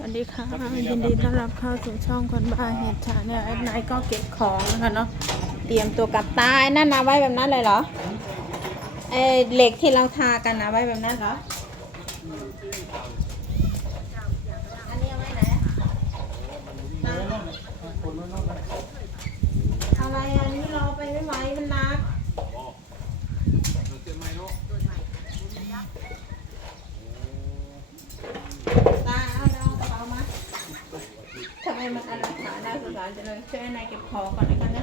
สวัสดีค่ะยินดีต้อนรับเข้าสู่ช่องคนบ้าเห็ดชาเนี่ยแอดไนก็เก็บของนะคะเนาะเตรียมตัวกลับตายนั่นนะไว้แบบนั้นเลยเหรอไอเหล็กที่เราทากันนะไว้แบบนั้นเหรออันนี้เอาไว้ไหนอะไรอันนี้เราไปไม่ไหวมันหนักตาเอาเอากระเป๋ามาทำไมันอันรักษาได้สุดสารจะเลยช่วยนายเก็บของก่อนนะคะนะ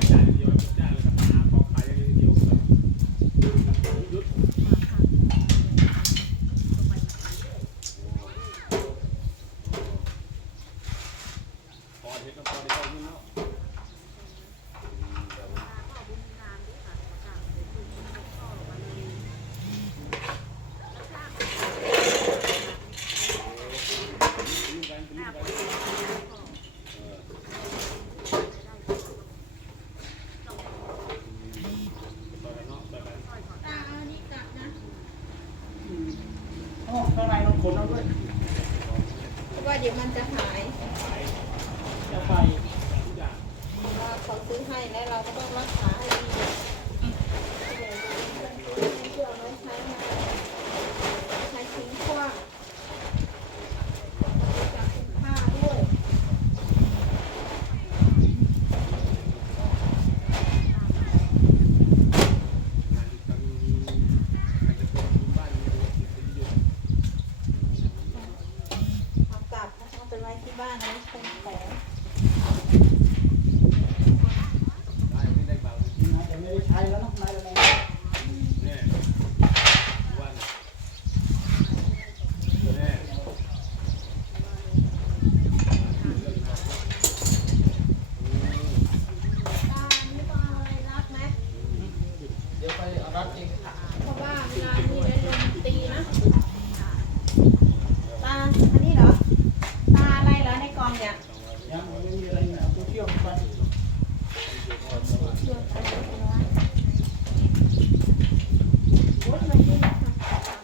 ตาเอาอันนี้กลับนะ อ๋อข้างในต้องขนเอาด้วย เพราะว่าเดี๋ยวมันจะหายจะไปว่าเขาซื้อให้แล้วเราก็ต้องรักษาให้ดีเพื่อเอาไว้ใช้มาใช้ทิ้งขว้างจากคุณค่าด้วย เอากลับนะคะ เอาไปไว้ที่บ้านนะคงของน่าจะไม่ได้ใช้แล้วเนาะนายละแม ตานี่ต้องเอาอะไรรัดไหม เดี๋ยวไปเอารัดเอง เพราะว่าเวลามีได้ลมตีนะ ตา อันนี้เหรอ ตาอะไรเหรอในกล่องเนี่ย ยังไม่มีอะไรเนี่ยเอาตัวเที่ยวไป เชื่อมอะไรกันวะโอ๊ยมันนี่นะคะ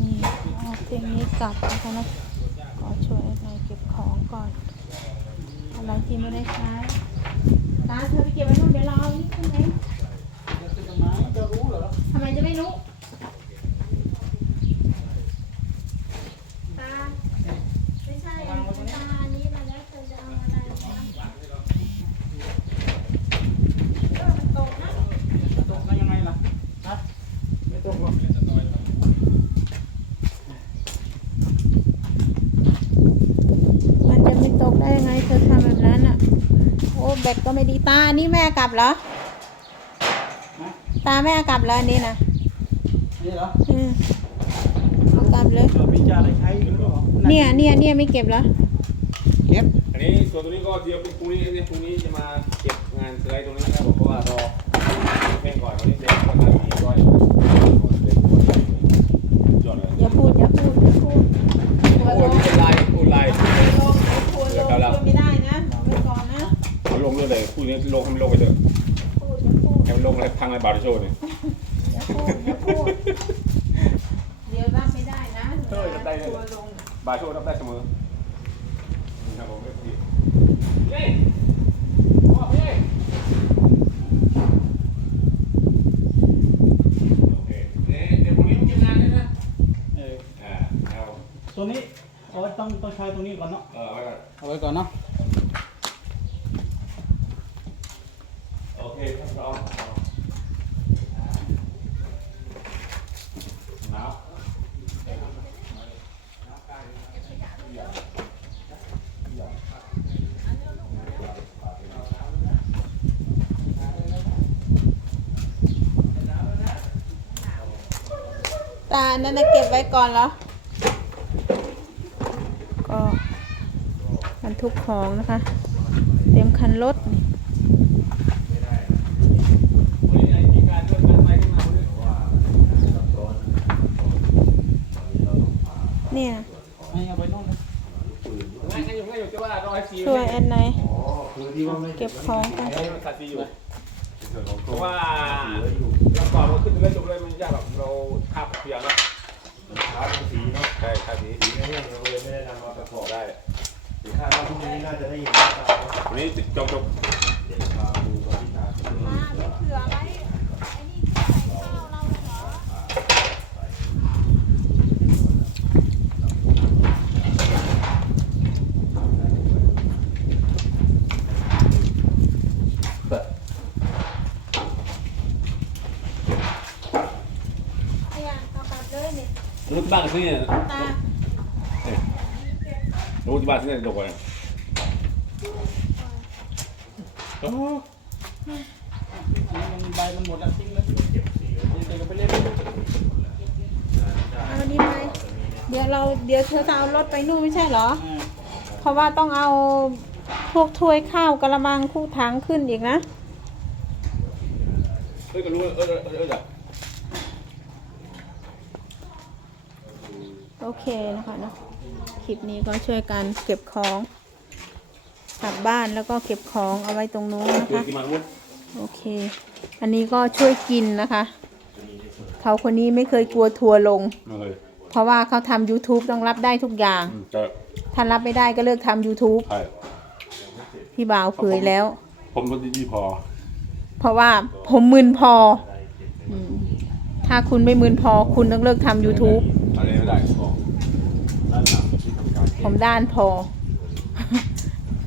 นี่เอาเพลงนี้ กลับนะคะนะขอช่วยหน่อยเก็บของก่อน อะไรที่ไม่ได้ใช้ตาเธอไปเก็บไว้นู่นเดี๋ยวเราเอานี่ขึ้นเอง จะเป็นยังไงจะรู้เหรอ ทำไมจะไม่รู้ ตา ไม่ใช่ตาอันนี้มาแล้วเธอจะเอาอะไรนะเออมันตกนะ จะตกได้ยังไงล่ะฮะไม่ตกหรอก มันจะไม่ตกได้ยังไงเธอทำแบบนั้นอะ โอ้แบตก็ไม่ดีตาอันนี้แม่กลับเหรอนะตาแม่กลับแล้วอันนี้นะนี่เหรออืมเอากลับเลยเผื่อพี่จะได้ใช้อยู่หรือเปล่าเนี่ยเนี่ยเนี่ยไม่เก็บเหรอ เก็บอันนี้ส่วนตัวนี้ก็เดี๋ยวพรุ่งนี้เนี่ยพรุ่งนี้จะมาเก็บงานสไลด์ตรงนี้นะครับผมเพราะว่ารอเพลงก่อนวันนี้เพลงก็มามีร้อยจอดเลย อย่าพูดอย่าพูดอย่าพูด พูดเป็นลายพูดลาย ลงไหนควรลงควรไม่ได้นะบอกไว้ก่อนนะ เอาลงด้วยเลยพูดนี้ลงให้มันลงไปเถอะพูดอย่าพูดให้มันลงอะไรพังในบาร์โชว์เนี่ยอย่าพูดอย่าพูดเดี๋ยวรับไม่ได้นะเฮ้ยรับได้เลยทัวร์ลงบาร์โชว์รับได้เสมอครับผมไม่ผิดเย้พ่อพี่โอเคเนี่ยเดี๋ยวพรุ่งนี้มันกินงานเลยนะเอออ่าเอาตัวนี้เอาไว้ต้องต้องใช้ตรงนี้ก่อนเนาะเออไว้ก่อนเอาไว้ก่อนเนาะ โอ เคครับเราหนาวตานนั้นนะเก็บไว้ก่อนเหรอ ก็บรรทุกของนะคะในต็มคันรถนี่นี้ไอ้มีการเลื่อนการไปขึ้นมาวันนี้ เนี่ย ให้เอาไปนู่นเลย ง่ายง่ายอยู่ง่ายอยู่จะว่ารอ ให้ซีช่วยแอดไหนคือที่ว่าไม่เก็บของกันให้มันตัดซีอยู่เพราะว่าเราก่อนเราขึ้นไปเลยจบเลยมันยากแบบเราขับเพียงนะร้านสีเนาะใช่ครับนี้สีเนี่ยเราเลยไม่ได้นำมาประกอบได้สีข้าวพรุ่งนี้น่าจะได้ยินข่าวว่าวันนี้จบจบ เด็กข่าวดูตอนที่ตา มาไม่เผื่อไว้ไอ้นี่ใส่ข้าวเราเลยเหรอ ไอ้ยางเอากลับเลยเนี่ย รู้ที่บ้านที่นี่ตารู้ที่บ้านที่นี่จบไปโอ้มันใบมันหมดแล้วทิ้งเลยเก็บสีเด็กก็ไปเล่นเอาวันนี้ไหมเดี๋ยวเราเดี๋ยวเธอจะเอารถไปนู่นไม่ใช่เหรอ เพราะว่าต้องเอาพวกถ้วยข้าวกระมังคู่ถังขึ้นอีกนะ เฮ้ยก็รู้เออเออเออเออ โอเคนะคะเนาะคลิปนี้ก็ช่วยกันเก็บของกลับบ้านแล้วก็เก็บของเอาไว้ตรงนู้นนะคือคะกินมันวุ้นโอเค อันนี้ก็ช่วยกินนะคะเขาคนนี้ไม่เคยกลัวทัวร์ลงมาเลยเพราะว่าเขาทำ YouTube ต้องรับได้ทุกอย่างจะถ้ารับไม่ได้ก็เลิกทำ YouTube ใช่พี่บ่าวเผยแล้ว ผมก็ดีพอ เพราะว่าผมมึนพออืมถ้าคุณไม่มึนพอคุณต้องเลิกทำ YouTube อะไรไม่ได้ด้านหลังที่ทำการ ผมด้านพอ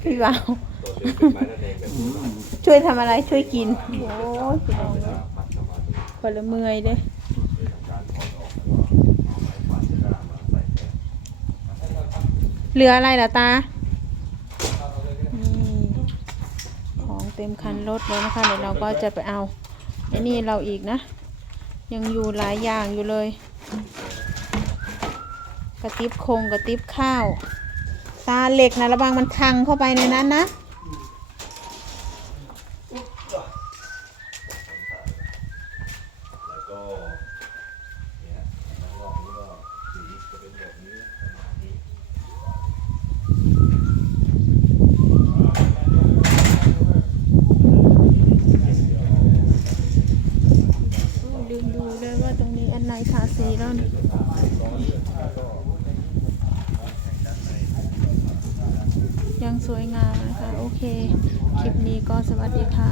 พี่บ่าวตัวเชื่อเป็นไม้นั่นเองแบบนี้ช่วยทำอะไรช่วยกิน โอ้ยพี่น้องเอ้ยมัดเข้ามาตรงนี้คนละเมื่อยเด้การถอดออกแล้วก็เอาไม้กวาดเช็ดหน้ามาใส่แทนเหลืออะไรล่ะตา นี่ ของเต็มคันรถเลยนะคะ เดี๋ยวเราก็จะไปเอาไอ้นี่เราอีกนะ ยังอยู่หลายอย่างอยู่เลย กระติบโคงกระติบข้าว ตาเหล็กนะระวังมันพังเข้าไปในนั้นนะแล้วก็เนี่ยด้านนอกนี่ก็สีจะเป็นแบบนี้ประมาณนี้ลืมดูเลยว่าตรงนี้อันไหนทาสีแล้วนี่ังสวยงามนะคะ โอเค คลิปนี้ก็สวัสดีค่ะ